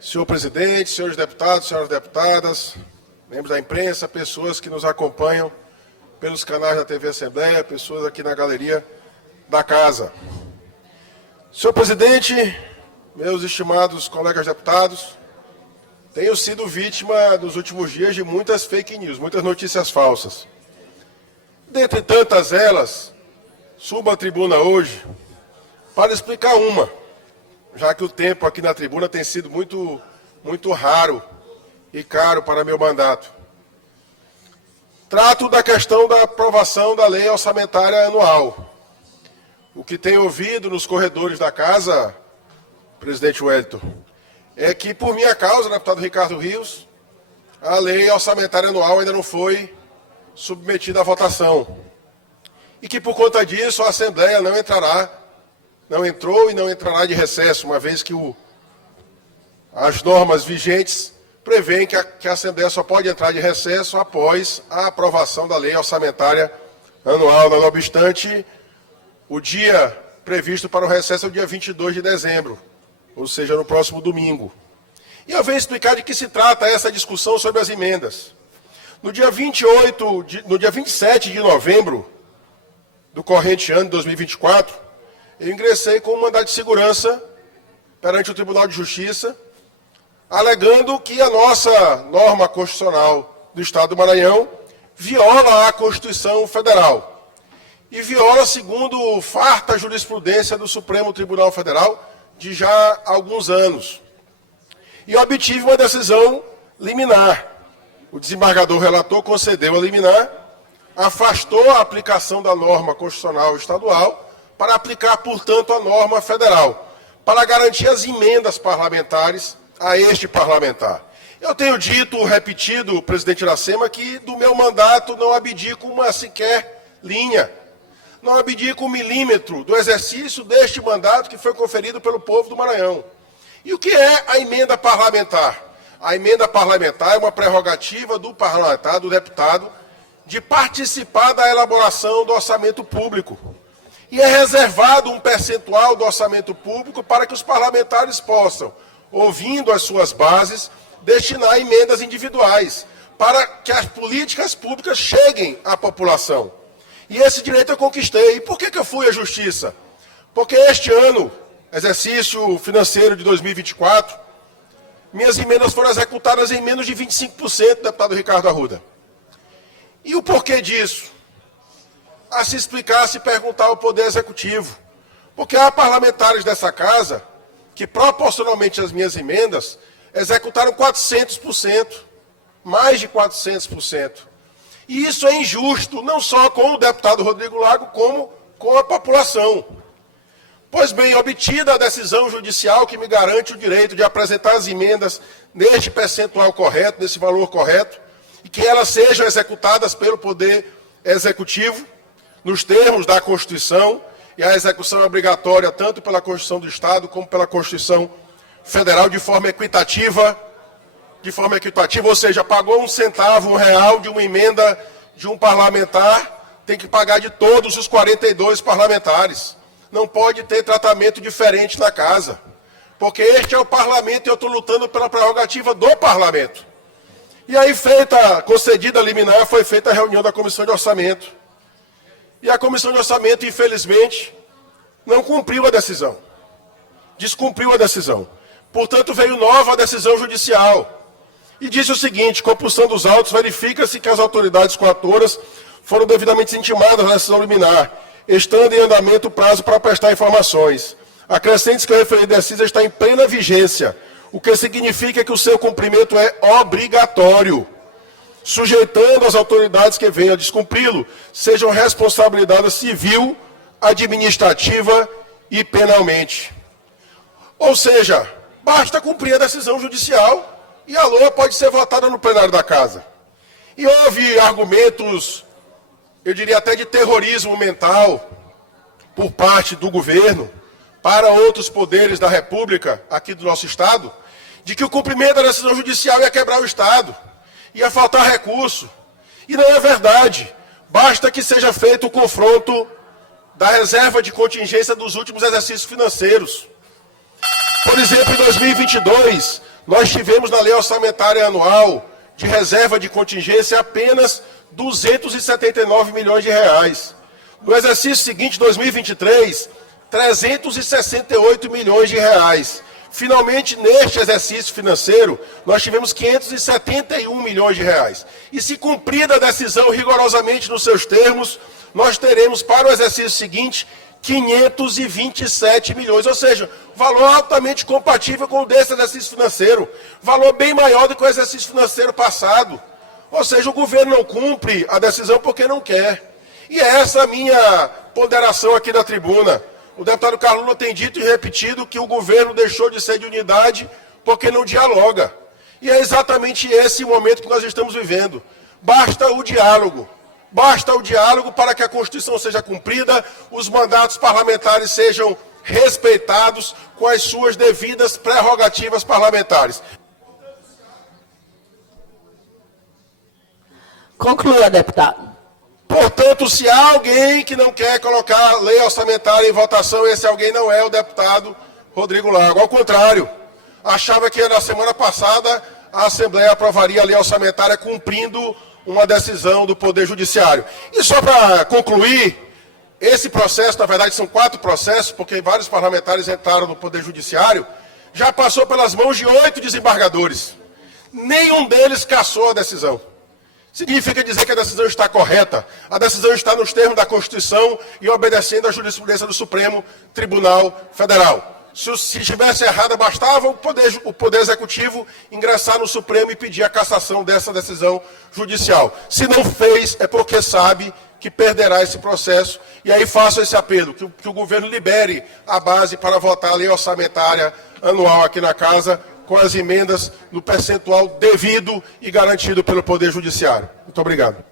Senhor presidente, senhores deputados, senhoras deputadas, membros da imprensa, pessoas que nos acompanham pelos canais da TV Assembleia, pessoas aqui na galeria da casa. Senhor presidente, meus estimados colegas deputados, tenho sido vítima nos últimos dias de muitas fake news, muitas notícias falsas. Dentre tantas elas, subo à tribuna hoje para explicar uma, já que o tempo aqui na tribuna tem sido muito raro e caro para meu mandato. Trato da questão da aprovação da lei orçamentária anual. O que tenho ouvido nos corredores da casa, presidente Wellington, é que por minha causa, deputado Ricardo Rios, a lei orçamentária anual ainda não foi submetida à votação. E que por conta disso a Assembleia não entrou e não entrará de recesso, uma vez que as normas vigentes prevêem que a Assembleia só pode entrar de recesso após a aprovação da lei orçamentária anual. Não obstante, o dia previsto para o recesso é o dia 22 de dezembro, ou seja, no próximo domingo. E eu venho explicar de que se trata essa discussão sobre as emendas. No dia 27 de novembro do corrente ano de 2024, eu ingressei com um mandado de segurança perante o Tribunal de Justiça, alegando que a nossa norma constitucional do Estado do Maranhão viola a Constituição Federal. E viola, segundo farta jurisprudência do Supremo Tribunal Federal, de já alguns anos. E obtive uma decisão liminar. O desembargador relator concedeu a liminar, afastou a aplicação da norma constitucional estadual para aplicar, portanto, a norma federal, para garantir as emendas parlamentares a este parlamentar. Eu tenho dito, repetido, presidente Iracema, que do meu mandato não abdico uma sequer linha, não abdico 1 milímetro do exercício deste mandato que foi conferido pelo povo do Maranhão. E o que é a emenda parlamentar? A emenda parlamentar é uma prerrogativa do parlamentar, do deputado, de participar da elaboração do orçamento público. E é reservado um percentual do orçamento público para que os parlamentares possam, ouvindo as suas bases, destinar emendas individuais, para que as políticas públicas cheguem à população. E esse direito eu conquistei. E por que eu fui à Justiça? Porque este ano, exercício financeiro de 2024, minhas emendas foram executadas em menos de 25%, deputado Ricardo Arruda. E o porquê disso? A se explicar, a se perguntar ao Poder Executivo. Porque há parlamentares dessa casa que, proporcionalmente às minhas emendas, executaram 400%, mais de 400%. E isso é injusto, não só com o deputado Rodrigo Lago, como com a população. Pois bem, obtida a decisão judicial que me garante o direito de apresentar as emendas neste percentual correto, nesse valor correto, e que elas sejam executadas pelo Poder Executivo, nos termos da Constituição, e a execução é obrigatória tanto pela Constituição do Estado como pela Constituição Federal de forma equitativa, ou seja, pagou R$1, R$1 de uma emenda de um parlamentar, tem que pagar de todos os 42 parlamentares. Não pode ter tratamento diferente na casa, porque este é o parlamento e eu estou lutando pela prerrogativa do parlamento. E aí, concedida a liminar, foi feita a reunião da Comissão de Orçamento. E a Comissão de Orçamento, infelizmente, não cumpriu a decisão. Descumpriu a decisão. Portanto, veio nova decisão judicial. E disse o seguinte: compulsão dos autos, verifica-se que as autoridades coautoras foram devidamente intimadas na decisão liminar, estando em andamento o prazo para prestar informações. Acrescente-se que a referida decisão está em plena vigência, o que significa que o seu cumprimento é obrigatório, sujeitando as autoridades que venham a descumpri-lo, sejam responsabilizadas civil, administrativa e penalmente. Ou seja, basta cumprir a decisão judicial e a LOA pode ser votada no plenário da Casa. E houve argumentos, eu diria até de terrorismo mental, por parte do governo, para outros poderes da República, aqui do nosso Estado, de que o cumprimento da decisão judicial ia quebrar o Estado, ia faltar recurso. E não é verdade. Basta que seja feito o confronto da reserva de contingência dos últimos exercícios financeiros. Por exemplo, em 2022, Nós tivemos na lei orçamentária anual de reserva de contingência apenas 279 milhões de reais. No exercício seguinte, 2023, 368 milhões de reais. Finalmente, neste exercício financeiro, nós tivemos 571 milhões de reais. E se cumprida a decisão rigorosamente nos seus termos, nós teremos para o exercício seguinte 527 milhões, ou seja, valor altamente compatível com o desse exercício financeiro, valor bem maior do que o exercício financeiro passado. Ou seja, o governo não cumpre a decisão porque não quer. E é essa a minha ponderação aqui na tribuna. O deputado Carlos Lula tem dito e repetido que o governo deixou de ser de unidade porque não dialoga. E é exatamente esse momento que nós estamos vivendo. Basta o diálogo. Basta o diálogo para que a Constituição seja cumprida, os mandatos parlamentares sejam respeitados com as suas devidas prerrogativas parlamentares. Conclua, deputado. Portanto, se há alguém que não quer colocar a lei orçamentária em votação, esse alguém não é o deputado Rodrigo Lago. Ao contrário, achava que na semana passada a Assembleia aprovaria a lei orçamentária cumprindo uma decisão do Poder Judiciário. E só para concluir, esse processo, na verdade são 4 processos, porque vários parlamentares entraram no Poder Judiciário, já passou pelas mãos de 8 desembargadores. Nenhum deles cassou a decisão. Significa dizer que a decisão está correta, a decisão está nos termos da Constituição e obedecendo à jurisprudência do Supremo Tribunal Federal. Se estivesse errada, bastava o Poder Executivo ingressar no Supremo e pedir a cassação dessa decisão judicial. Se não fez, é porque sabe que perderá esse processo. E aí faço esse apelo, que o governo libere a base para votar a lei orçamentária anual aqui na Casa, com as emendas no percentual devido e garantido pelo Poder Judiciário. Muito obrigado.